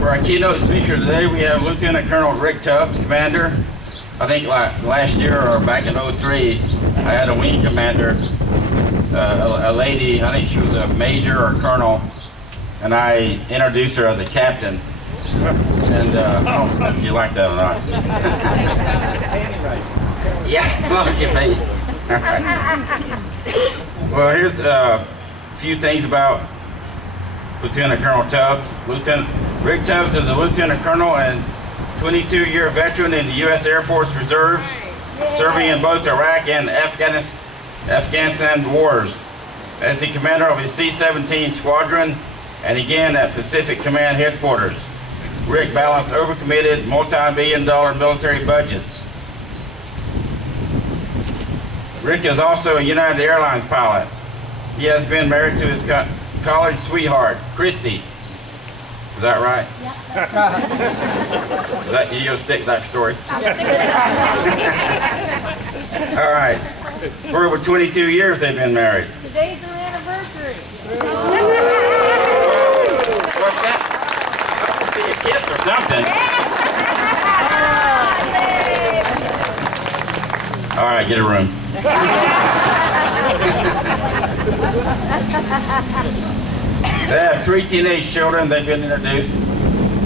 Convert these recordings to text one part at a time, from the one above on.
For our keynote speaker today, we have Lieutenant Colonel Rick Tubbs, Commander. I think last year or back in '03, I had a wing commander, a lady, I think she was a major or colonel, and I introduced her as a captain. And I don't know if you like that or not. Yeah, well, get paid. Well, here's a few things about Lieutenant Colonel Tubbs. Lieutenant Rick Tubbs is a Lieutenant Colonel and 22-year veteran in the U.S. Air Force Reserve, serving in both Iraq and Afghanistan wars as the commander of his C-17 squadron and again at Pacific Command headquarters. Rick balanced overcommitted multi-billion-dollar military budgets. Rick is also a United Airlines pilot. He has been married to his college sweetheart, Christy. Is that right? Yeah. Is that, you gonna stick that story? All right. For over 22 years they've been married. Today's their anniversary. What's that? I can see a kiss or something. All right, get a room. They have 3 teenage children. They've been introduced,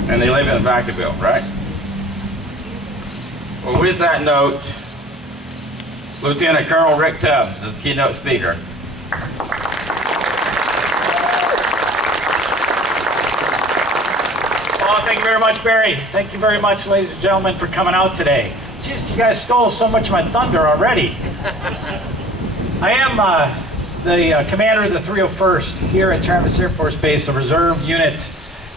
and they live in Vacaville, right? Well, with that note, Lieutenant Colonel Rick Tubbs, the keynote speaker. Well, thank you very much, Barry. Thank you very much, ladies and gentlemen, for coming out today. Jeez, you guys stole so much of my thunder already. I am the commander of the 301st here at Travis Air Force Base, a reserve unit.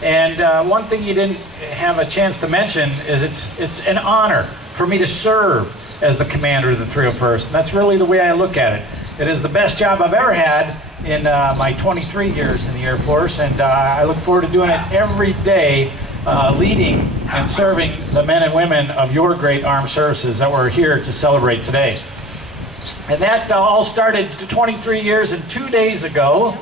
And one thing you didn't have a chance to mention is it's an honor for me to serve as the commander of the 301st. And that's really the way I look at it. It is the best job I've ever had in my 23 years in the Air Force, and I look forward to doing it every day, leading and serving the men and women of your great armed services that we're here to celebrate today. And that all started 23 years and 2 days ago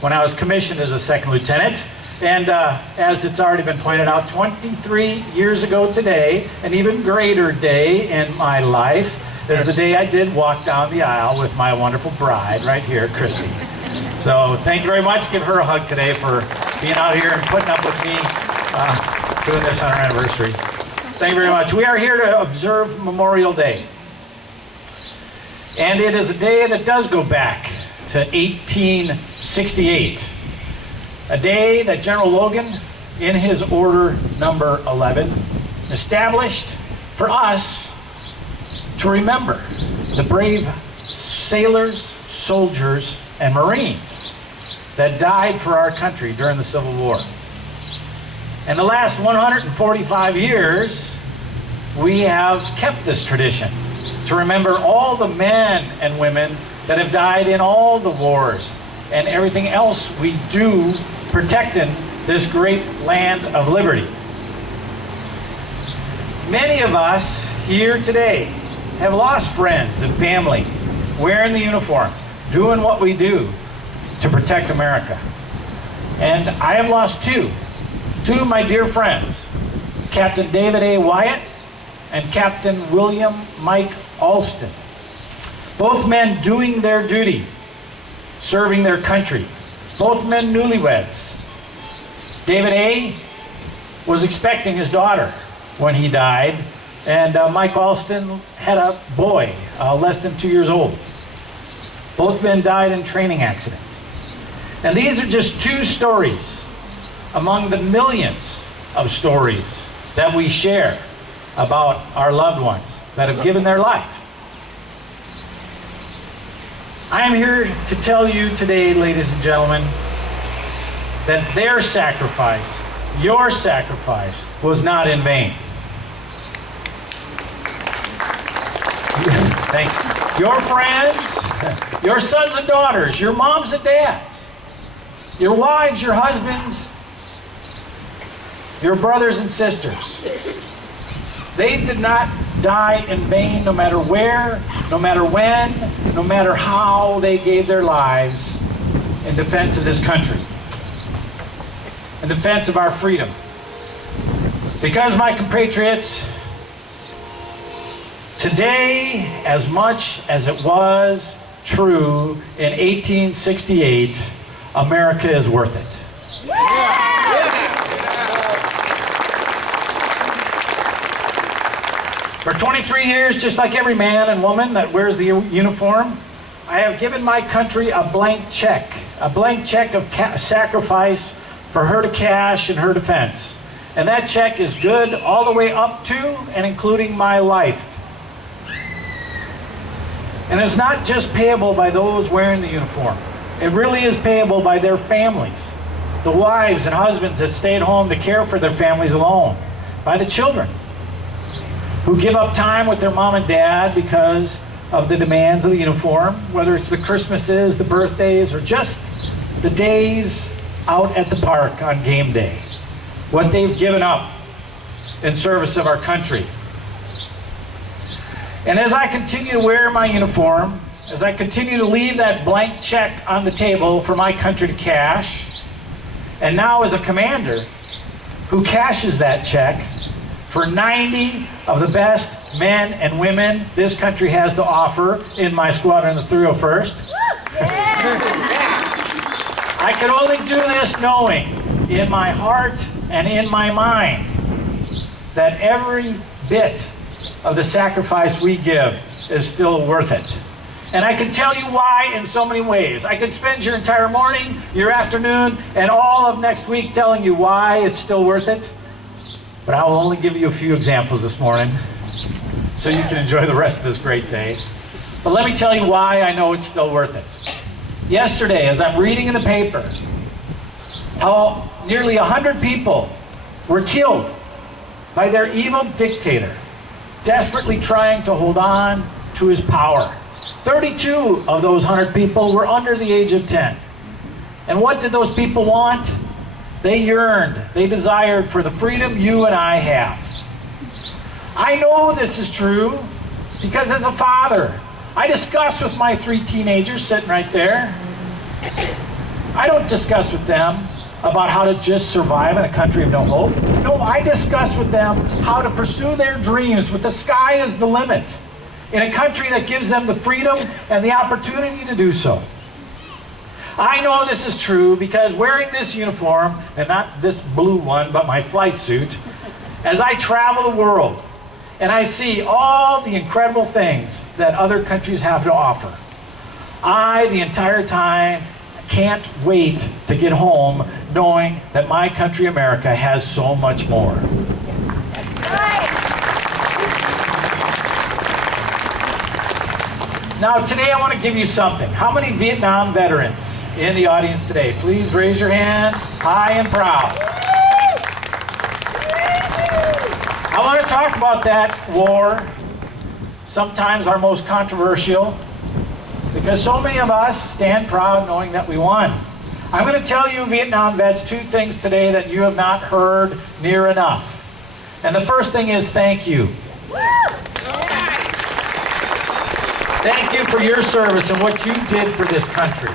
when I was commissioned as a second lieutenant. And as it's already been pointed out, 23 years ago today, an even greater day in my life, is the day I did walk down the aisle with my wonderful bride right here, Christy. So thank you very much. Give her a hug today for being out here and putting up with me doing this on our anniversary. Thank you very much. We are here to observe Memorial Day. And it is a day that does go back to 1868. A day that General Logan, in his order number 11, established for us to remember the brave sailors, soldiers, and Marines that died for our country during the Civil War. In the last 145 years, we have kept this tradition to remember all the men and women that have died in all the wars and everything else we do protecting this great land of liberty. Many of us here today have lost friends and family wearing the uniform, doing what we do to protect America. And I have lost two of my dear friends, Captain David A. Wyatt and Captain William Mike Alston. Both men doing their duty, serving their country. Both men newlyweds. David A. was expecting his daughter when he died, and Mike Alston had a boy less than 2 years old. Both men died in training accidents. And these are just two stories among the millions of stories that we share about our loved ones that have given their life. I am here to tell you today, ladies and gentlemen, that their sacrifice, your sacrifice, was not in vain. Thanks. Your friends, your sons and daughters, your moms and dads, your wives, your husbands, your brothers and sisters, they did not die in vain, no matter where, no matter when, no matter how they gave their lives in defense of this country, in defense of our freedom, Because, my compatriots, today, as much as it was true in 1868, America is worth it. For 23 years, just like every man and woman that wears the uniform, I have given my country a blank check of sacrifice for her to cash in her defense. And that check is good all the way up to and including my life. And it's not just payable by those wearing the uniform. It really is payable by their families, the wives and husbands that stay at home to care for their families alone, by the children who give up time with their mom and dad because of the demands of the uniform, whether it's the Christmases, the birthdays, or just the days out at the park on game day. What they've given up in service of our country. And as I continue to wear my uniform, as I continue to leave that blank check on the table for my country to cash, and now as a commander who cashes that check for 90 of the best men and women this country has to offer in my squadron, the 301st. I can only do this knowing in my heart and in my mind that every bit of the sacrifice we give is still worth it. And I can tell you why in so many ways. I could spend your entire morning, your afternoon, and all of next week telling you why it's still worth it. But I will only give you a few examples this morning so you can enjoy the rest of this great day. But let me tell you why I know it's still worth it. Yesterday, as I'm reading in the paper, how nearly 100 people were killed by their evil dictator, desperately trying to hold on to his power. 32 of those 100 people were under the age of 10. And what did those people want? They yearned, they desired for the freedom you and I have. I know this is true because as a father, I discuss with my 3 teenagers sitting right there. I don't discuss with them about how to just survive in a country of no hope. No, I discuss with them how to pursue their dreams with the sky as the limit in a country that gives them the freedom and the opportunity to do so. I know this is true because wearing this uniform, and not this blue one, but my flight suit, as I travel the world and I see all the incredible things that other countries have to offer, I, the entire time, can't wait to get home knowing that my country, America, has so much more. Now, today I want to give you something. How many Vietnam veterans in the audience today? Please raise your hand high and proud. I want to talk about that war, sometimes our most controversial, because so many of us stand proud knowing that we won. I'm going to tell you, Vietnam vets, 2 things today that you have not heard near enough. And the first thing is thank you. Thank you for your service and what you did for this country.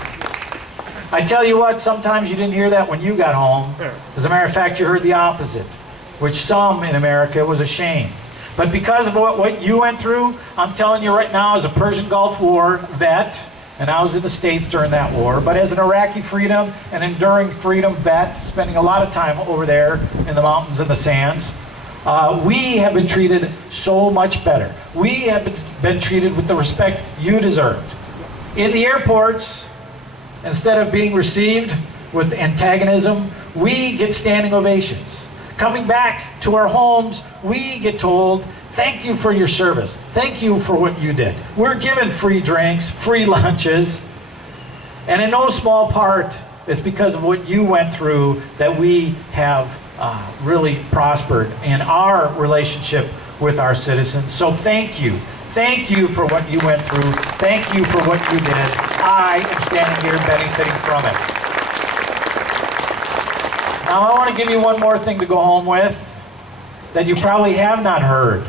I tell you what, sometimes you didn't hear that when you got home. As a matter of fact, you heard the opposite, which some in America was a shame. But because of what you went through, I'm telling you right now, as a Persian Gulf War vet, and I was in the States during that war, but as an Iraqi freedom and enduring freedom vet, spending a lot of time over there in the mountains and the sands, we have been treated so much better. We have been treated with the respect you deserved. In the airports, instead of being received with antagonism, we get standing ovations. Coming back to our homes, we get told, thank you for your service. Thank you for what you did. We're given free drinks, free lunches, and in no small part, it's because of what you went through that we have really prospered in our relationship with our citizens. So thank you. Thank you for what you went through. Thank you for what you did. I am standing here benefiting from it. Now I want to give you one more thing to go home with that you probably have not heard.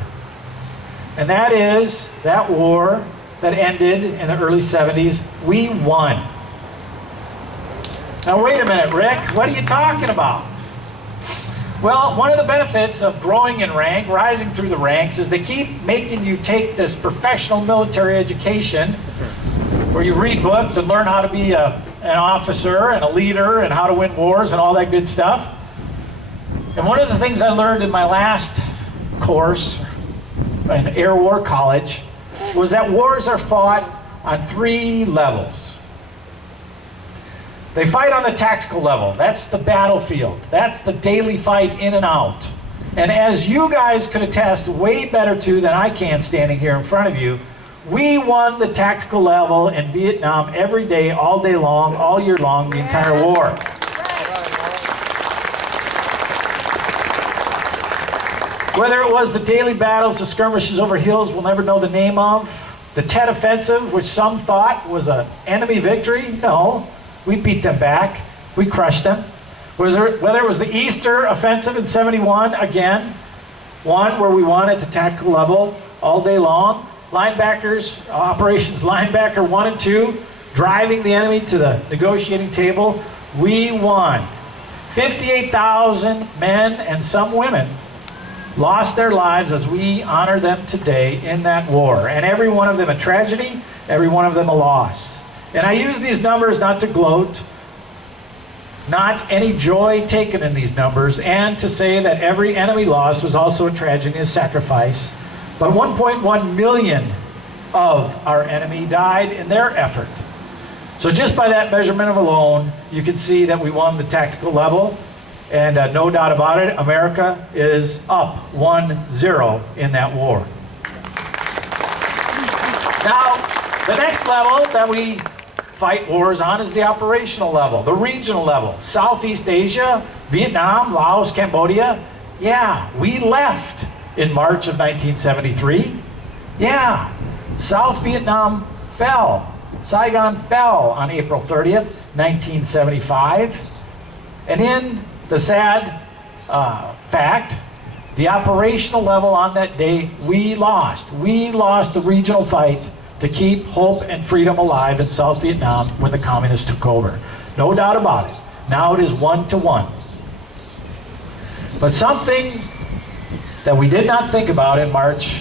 And that is that war that ended in the early 70s, we won. Now wait a minute, Rick, what are you talking about? Well, one of the benefits of growing in rank, rising through the ranks, is they keep making you take this professional military education where you read books and learn how to be an officer and a leader and how to win wars and all that good stuff. And one of the things I learned in my last course in Air War College was that wars are fought on 3 levels. They fight on the tactical level. That's the battlefield. That's the daily fight in and out. And as you guys could attest way better to than I can standing here in front of you, we won the tactical level in Vietnam every day, all day long, all year long, the entire war. Whether it was the daily battles, the skirmishes over hills we'll never know the name of, the Tet Offensive, which some thought was an enemy victory, no. We beat them back. We crushed them. Whether it was the Easter Offensive in '71, again, one where we won at the tactical level all day long. Linebackers, Operations Linebacker 1 and 2, driving the enemy to the negotiating table. We won. 58,000 men and some women lost their lives as we honor them today in that war. And every one of them a tragedy, every one of them a loss. And I use these numbers not to gloat, not any joy taken in these numbers, and to say that every enemy loss was also a tragedy and a sacrifice. But 1.1 million of our enemy died in their effort. So just by that measurement alone, you can see that we won the tactical level. And no doubt about it, America is up 1-0 in that war. Now, the next level that we fight wars on is the operational level, the regional level. Southeast Asia, Vietnam, Laos, Cambodia. Yeah, we left in March of 1973. Yeah, South Vietnam fell. Saigon fell on April 30th, 1975. And in the sad fact, the operational level on that day, we lost. We lost the regional fight to keep hope and freedom alive in South Vietnam when the communists took over. No doubt about it. Now it is 1-1. But something that we did not think about in March,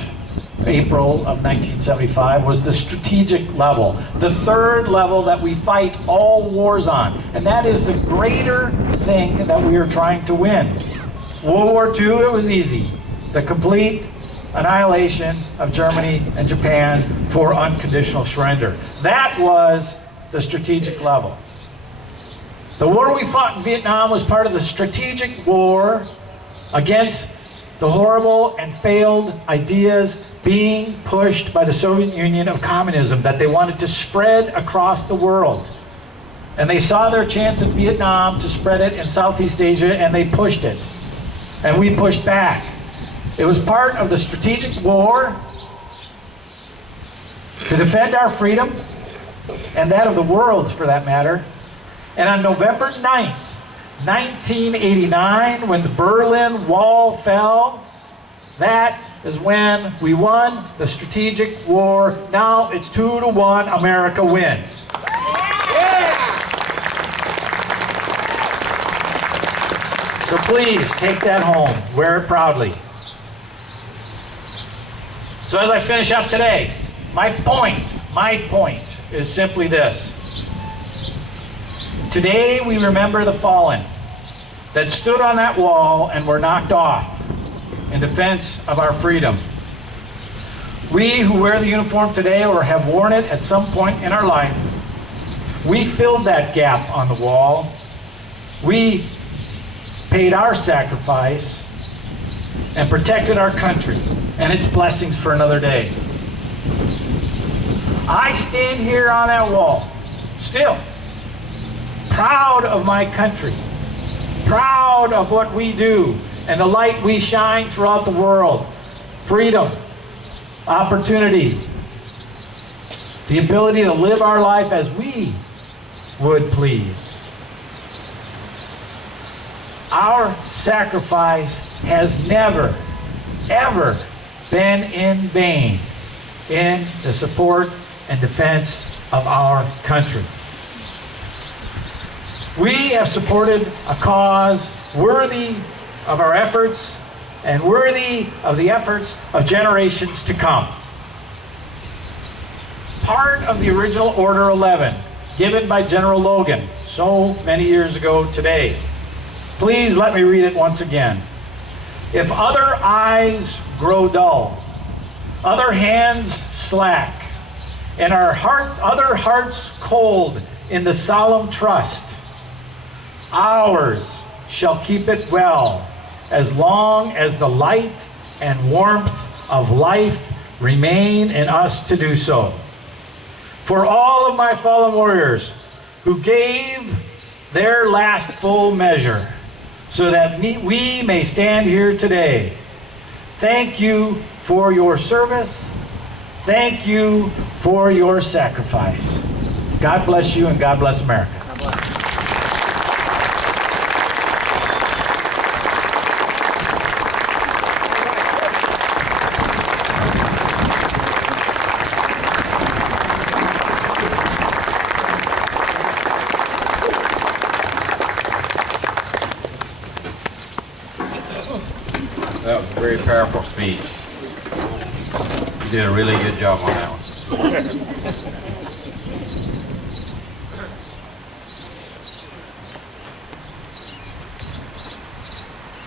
April of 1975 was the strategic level, the third level that we fight all wars on. And that is the greater thing that we are trying to win. World War II, it was easy. The complete annihilation of Germany and Japan for unconditional surrender. That was the strategic level. The war we fought in Vietnam was part of the strategic war against the horrible and failed ideas being pushed by the Soviet Union of communism that they wanted to spread across the world. And they saw their chance in Vietnam to spread it in Southeast Asia, and they pushed it. And we pushed back. It was part of the strategic war to defend our freedom, and that of the world's for that matter. And on November 9th, 1989, when the Berlin Wall fell, that is when we won the strategic war. Now it's 2-1, America wins. So please take that home, wear it proudly. So as I finish up today, my point is simply this. Today we remember the fallen that stood on that wall and were knocked off in defense of our freedom. We who wear the uniform today or have worn it at some point in our life, we filled that gap on the wall. We paid our sacrifice and protected our country and its blessings for another day. I stand here on that wall, still, proud of my country, proud of what we do, and the light we shine throughout the world. Freedom, opportunity, the ability to live our life as we would please. Our sacrifice has never, ever been in vain in the support and defense of our country. We have supported a cause worthy of our efforts and worthy of the efforts of generations to come. Part of the original Order 11, given by General Logan so many years ago today. Please let me read it once again. If other eyes grow dull, other hands slack, and other hearts cold in the solemn trust, ours shall keep it well, as long as the light and warmth of life remain in us to do so. For all of my fallen warriors who gave their last full measure so that we may stand here today, thank you for your service. Thank you for your sacrifice. God bless you and God bless America. That was a very powerful speech. You did a really good job on that one.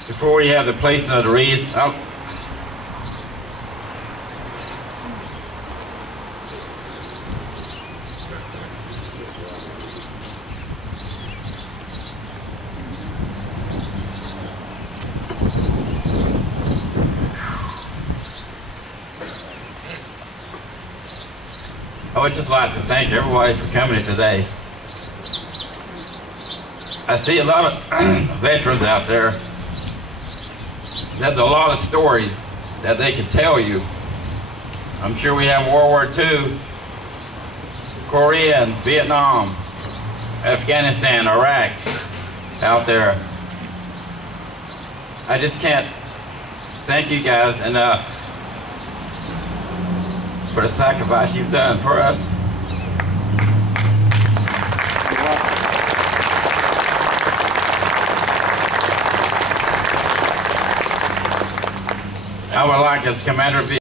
Before we have the placing of the wreath, I would just like to thank everybody for coming today. I see a lot of veterans out there. There's a lot of stories that they can tell you. I'm sure we have World War II, Korea and Vietnam, Afghanistan, Iraq out there. I just can't thank you guys enough for the sacrifice you've done for us. I would like, as Commander